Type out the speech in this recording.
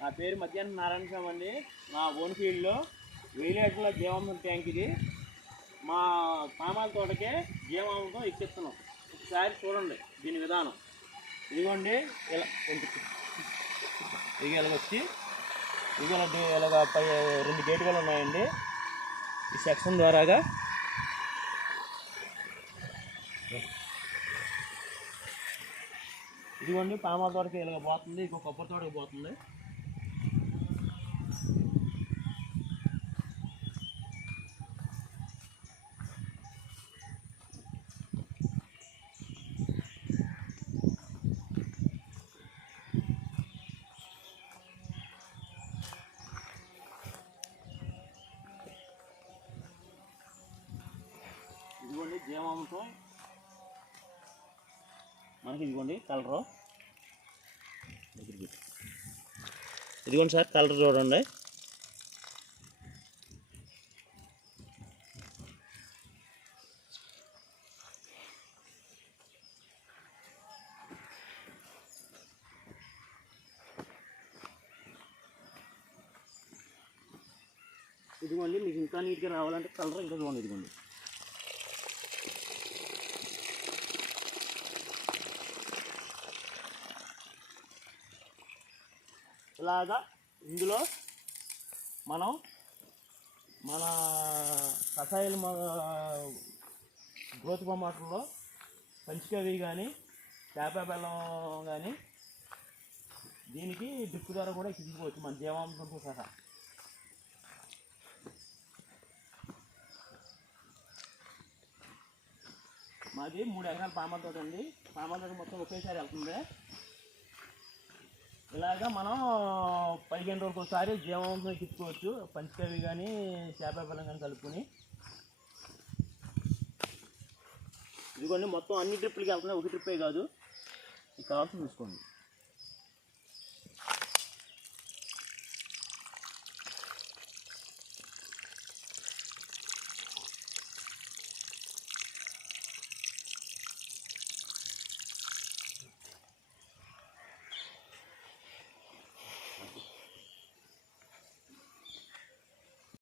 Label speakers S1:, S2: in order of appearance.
S1: నా పేరు మధ్యాహ్నం నారాయణ స్వామి అండి. మా ఓన్ ఫీల్డ్లో వెయ్యి జీవామృతం ట్యాంక్ ఇది. మా పామాల తోటకే జీవామృతం ఎక్కిస్తున్నాం ఒకసారి చూడండి దీని విధానం. ఇదిగోండి ఇలా కొంచెం ఇది ఇలాగ ఇది ఇలాగ పై రెండు గేటులు ఉన్నాయండి. ఈ సెక్షన్ ద్వారాగా ఇదిగోండి పామాల తోటకి ఇలాగ పోతుంది ఇంకో కొబ్బరి తోటకి పోతుంది. ఇదిగోండి జీవామృతం. మనకి ఇదిగోండి కలరు. ఇదిగోండి సార్ కలర్ చూడండి. ఇదిగోండి మీకు ఇంకా నీట్గా రావాలంటే కలర్ ఇంకా చూడండి ఇదిగోండి. ఇలాగా ఇందులో మనం మన కషాయాలు మన గ్రోత్ పంచికవి కానీ చేప బెల్లం కానీ దీనికి దిక్కు ద్వారా కూడా ఎక్కించుకోవచ్చు మన జీవాంశంతో సహా. మాది మూడు ఎకరాల పామాల తోట అండి. పామాల తోట మొత్తం ఒకేసారి వెళ్తుంది. ఇలాగా మనం పదిహేను రోజులకు ఒకసారి జీవాంశం తీసుకోవచ్చు పంచకవి కానీ చేప కానీ కలుపుకొని. ఇదిగోండి మొత్తం అన్ని ట్రిప్పులకి వెళ్తున్నాయి ఒక ట్రిప్పే కాదు. కావాల్సి చూసుకోండి.